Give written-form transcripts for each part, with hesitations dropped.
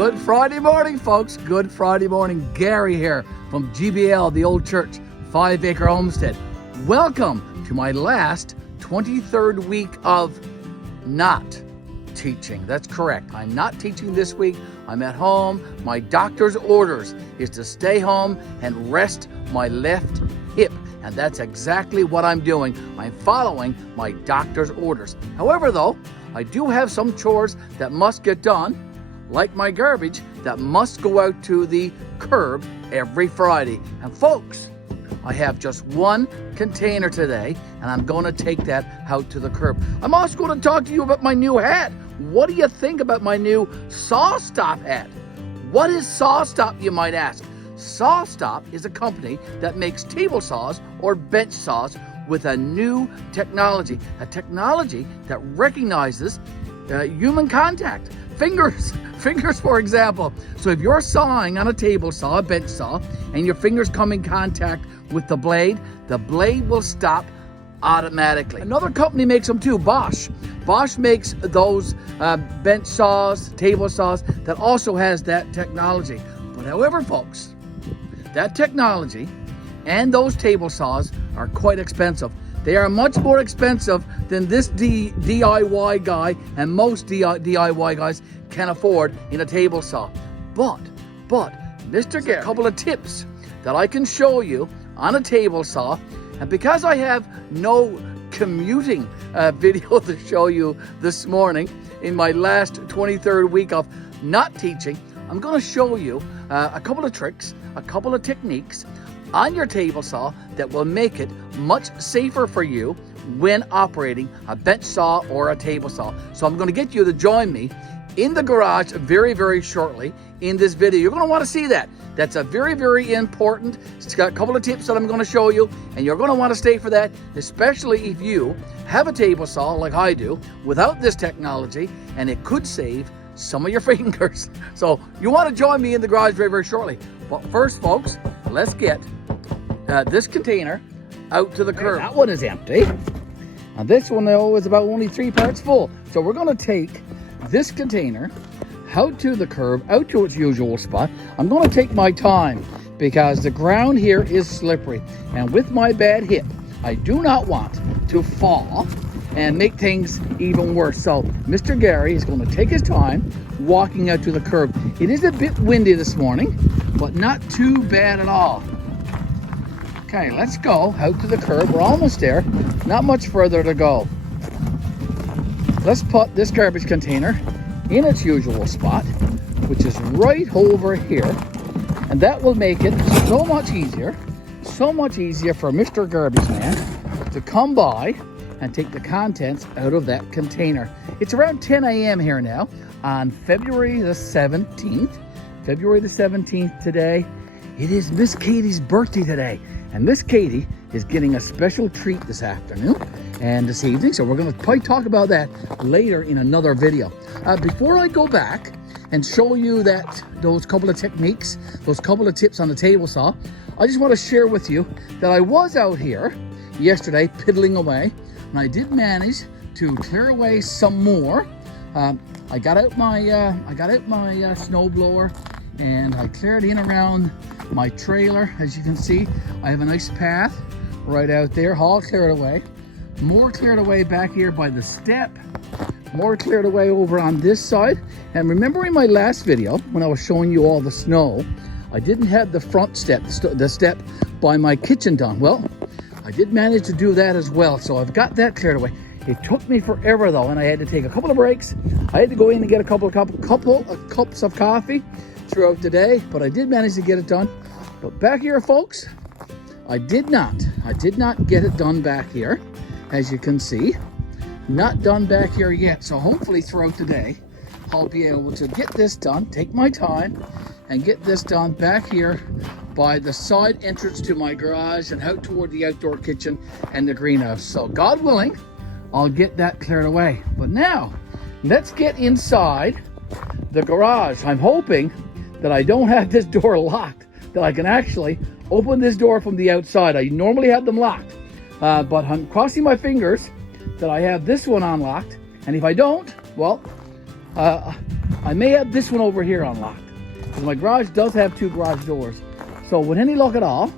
Good Friday morning, folks. Good Friday morning. Garry here from GBL-The Ole Church, 5 Acre Homestead. Welcome to my last 23rd week of not teaching. That's correct. I'm not teaching this week. I'm at home. My doctor's orders is to stay home and rest my left hip. And that's exactly what I'm doing. I'm following my doctor's orders. However, though, I do have some chores that must get done, like my garbage that must go out to the curb every Friday. And folks, I have just one container today, and I'm going to take that out to the curb. I'm also going to talk to you about my new hat. What do you think about my new SawStop hat? What is SawStop, you might ask? SawStop is a company that makes table saws or bench saws with a new technology, a technology that recognizes human contact. Fingers, for example. So if you're sawing on a table saw, a bench saw, and your fingers come in contact with the blade will stop automatically. Another company makes them too, Bosch. Bosch makes those bench saws, table saws that also has that technology. But however, folks, that technology and those table saws are quite expensive. They are much more expensive than this DIY guy and most DIY guys can afford in a table saw. But, Mr. Garry, a couple of tips that I can show you on a table saw. And because I have no commuting video to show you this morning in my last 23rd week of not teaching, I'm going to show you a couple of tricks, a couple of techniques on your table saw that will make it much safer for you when operating a bench saw or a table saw. So I'm going to get you to join me in the garage very, very shortly in this video. You're going to want to see that. That's a very, very important. It's got a couple of tips that I'm going to show you, and you're going to want to stay for that, especially if you have a table saw like I do without this technology, and it could save some of your fingers. So you want to join me in the garage very, very shortly. But first, folks, let's get this container out to the curb. That one is empty. And this one, though, is about only 3 parts full. So we're going to take this container out to the curb, out to its usual spot. I'm going to take my time because the ground here is slippery. And with my bad hip, I do not want to fall and make things even worse. So Mr. Garry is going to take his time walking out to the curb. It is a bit windy this morning, but not too bad at all. Okay, let's go out to the curb. We're almost there. Not much further to go. Let's put this garbage container in its usual spot, which is right over here. And that will make it so much easier for Mr. Garbage Man to come by and take the contents out of that container. It's around 10 a.m. here now on February the 17th. February the 17th today. It is Miss Katie's birthday today. And Miss Katie is getting a special treat this afternoon and this evening. So we're going to probably talk about that later in another video. Before I go back and show you those couple of techniques, those couple of tips on the table saw, I just want to share with you that I was out here yesterday piddling away, and I did manage to clear away some more. I got out my snow blower, and I cleared in around my trailer. As you can see, I have a nice path right out there, all cleared away. More cleared away back here by the step. More cleared away over on this side. And remember in my last video, when I was showing you all the snow, I didn't have the front step, the step by my kitchen done. Well, I did manage to do that as well. So I've got that cleared away. It took me forever though, and I had to take a couple of breaks. I had to go in and get a couple of cups of coffee throughout the day, but I did manage to get it done. But back here, folks, I did not get it done back here. As you can see, not done back here yet. So hopefully throughout the day, I'll be able to get this done, take my time, and get this done back here by the side entrance to my garage and out toward the outdoor kitchen and the greenhouse. So God willing, I'll get that cleared away. But now, let's get inside the garage. I'm hoping that I don't have this door locked, that I can actually open this door from the outside. I normally have them locked, but I'm crossing my fingers that I have this one unlocked. And if I don't, well, I may have this one over here unlocked, because my garage does have 2 garage doors. So with any luck at all,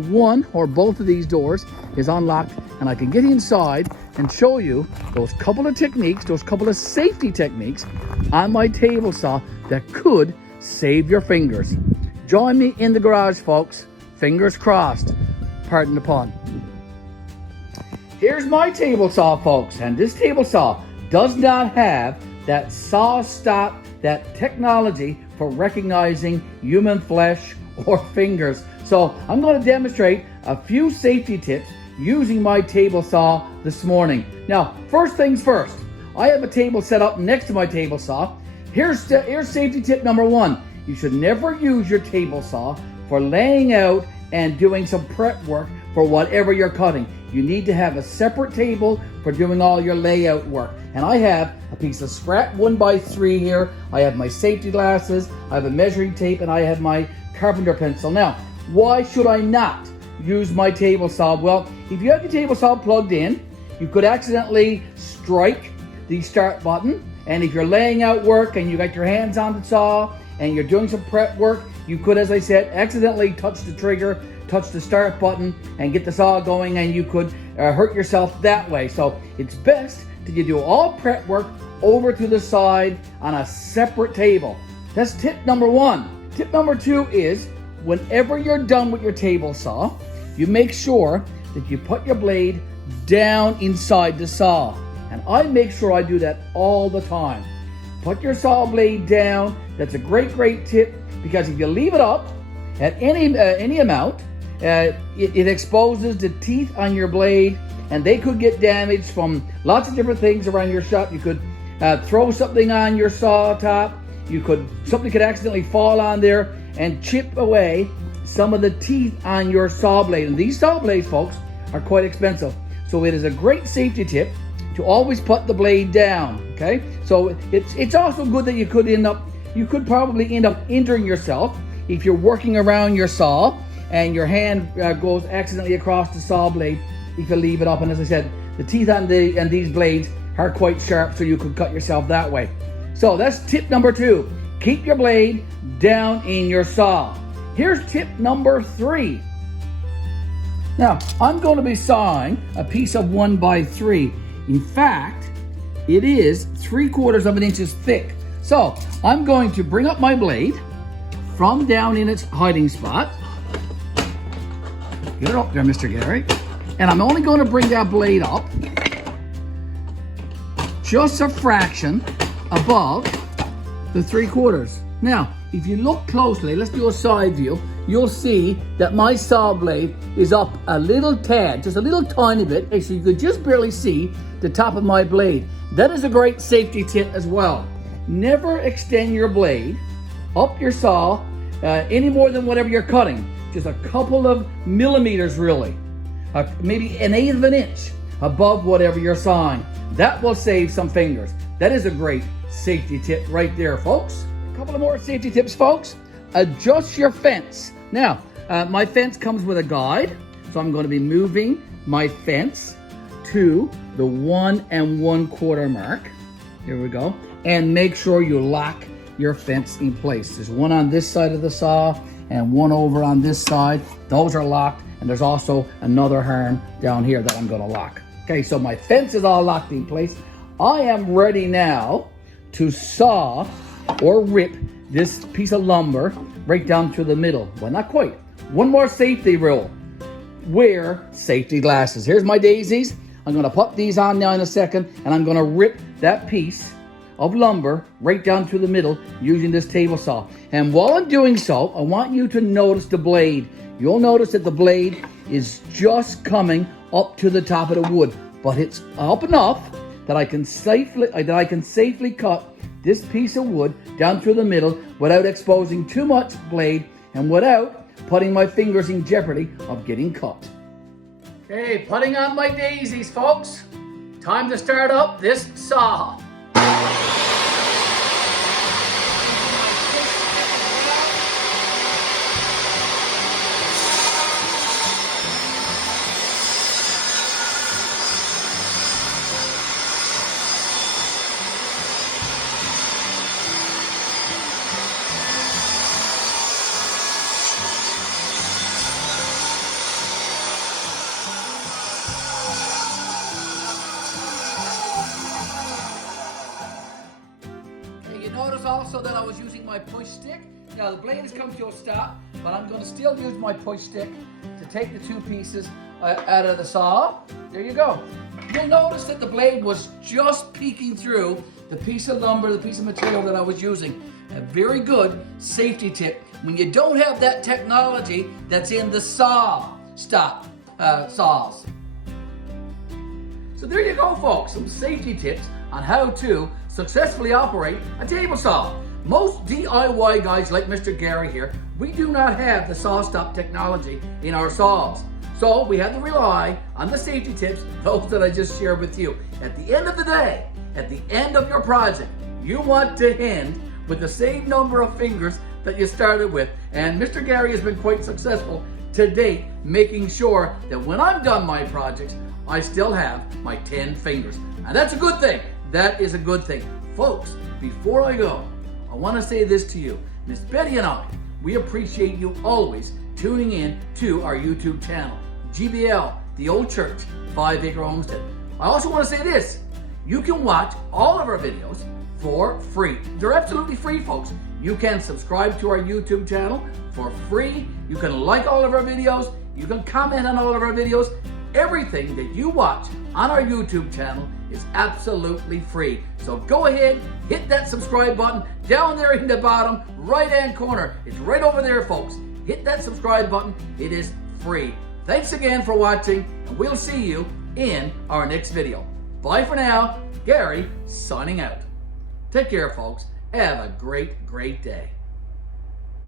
one or both of these doors is unlocked, and I can get inside and show you those couple of techniques, those couple of safety techniques on my table saw that could save your fingers. Join me in the garage, folks. Fingers crossed. Pardon the pun. Here's my table saw, folks, and this table saw does not have that SawStop, that technology for recognizing human flesh or fingers. So I'm going to demonstrate a few safety tips using my table saw this morning. Now, first things first, I have a table set up next to my table saw. Here's safety tip number 1. You should never use your table saw for laying out and doing some prep work for whatever you're cutting. You need to have a separate table for doing all your layout work. And I have a piece of scrap 1x3 here. I have my safety glasses, I have a measuring tape, and I have my carpenter pencil. Now, why should I not use my table saw? Well, if you have your table saw plugged in, you could accidentally strike the start button. And if you're laying out work and you got your hands on the saw and you're doing some prep work, you could, as I said, accidentally touch the trigger, touch the start button, and get the saw going, and you could hurt yourself that way. So it's best that you do all prep work over to the side on a separate table. That's tip number 1. Tip number 2 is, whenever you're done with your table saw, you make sure that you put your blade down inside the saw. And I make sure I do that all the time. Put your saw blade down. That's a great tip, because if you leave it up at any amount, it exposes the teeth on your blade, and they could get damaged from lots of different things around your shop. You could throw something on your saw top. Something could accidentally fall on there and chip away some of the teeth on your saw blade. And these saw blades, folks, are quite expensive. So it is a great safety tip to always put the blade down. Okay, so it's also good that you could probably end up injuring yourself if you're working around your saw and your hand goes accidentally across the saw blade. You can leave it up, and as I said, the teeth on these blades are quite sharp, so you could cut yourself that way. So that's tip number 2. Keep your blade down in your saw. Here's tip number 3. Now, I'm going to be sawing a piece of 1x3. In fact, it is 3/4 inches thick. So I'm going to bring up my blade from down in its hiding spot. Get it up there, Mr. Garry. And I'm only going to bring that blade up just a fraction above the 3/4. Now, if you look closely, let's do a side view, you'll see that my saw blade is up a little tad, just a little tiny bit, so you could just barely see the top of my blade. That is a great safety tip as well. Never extend your blade up your saw any more than whatever you're cutting. Just a couple of millimeters, really. Maybe 1/8 of an inch above whatever you're sawing. That will save some fingers. That is a great safety tip right there, folks. A couple of more safety tips, folks. Adjust your fence. Now, my fence comes with a guide, so I'm going to be moving my fence to the 1 1/4 mark. Here we go. And make sure you lock your fence in place. There's one on this side of the saw and one over on this side. Those are locked, and there's also another arm down here that I'm going to lock. Okay, so my fence is all locked in place. I am ready now to saw or rip this piece of lumber right down through the middle. Well, not quite. One more safety rule. Wear safety glasses. Here's my daisies. I'm going to put these on now in a second, and I'm going to rip that piece of lumber right down through the middle using this table saw. And while I'm doing so, I want you to notice the blade. You'll notice that the blade is just coming up to the top of the wood, but it's up enough that I can safely cut this piece of wood down through the middle without exposing too much blade and without putting my fingers in jeopardy of getting cut. Okay, putting on my daisies, folks. Time to start up this saw. notice also that I was using my push stick. Now the blade has come to a stop, but I'm going to still use my push stick to take the two pieces out of the saw. There you go. You'll notice that the blade was just peeking through the piece of lumber, the piece of material that I was using. A very good safety tip when you don't have that technology that's in the SawStop saws. So there you go, folks, some safety tips on how to successfully operate a table saw. Most DIY guys like Mr. Garry here, we do not have the SawStop technology in our saws. So we have to rely on the safety tips, those that I just shared with you. At the end of the day, at the end of your project, you want to end with the same number of fingers that you started with. And Mr. Garry has been quite successful to date, making sure that when I'm done my projects, I still have my 10 fingers. And that's a good thing. That is a good thing. Folks, before I go, I want to say this to you. Miss Betty and I, we appreciate you always tuning in to our YouTube channel, GBL-The Ole Church, 5 Acre Homestead. I also want to say this. You can watch all of our videos for free. They're absolutely free, folks. You can subscribe to our YouTube channel for free. You can like all of our videos. You can comment on all of our videos. Everything that you watch on our YouTube channel is absolutely free. So go ahead, hit that subscribe button down there in the bottom right-hand corner. It's right over there, folks. Hit that subscribe button. It is free. Thanks again for watching, and we'll see you in our next video. Bye for now. Garry signing out. Take care, folks. Have a great, great day.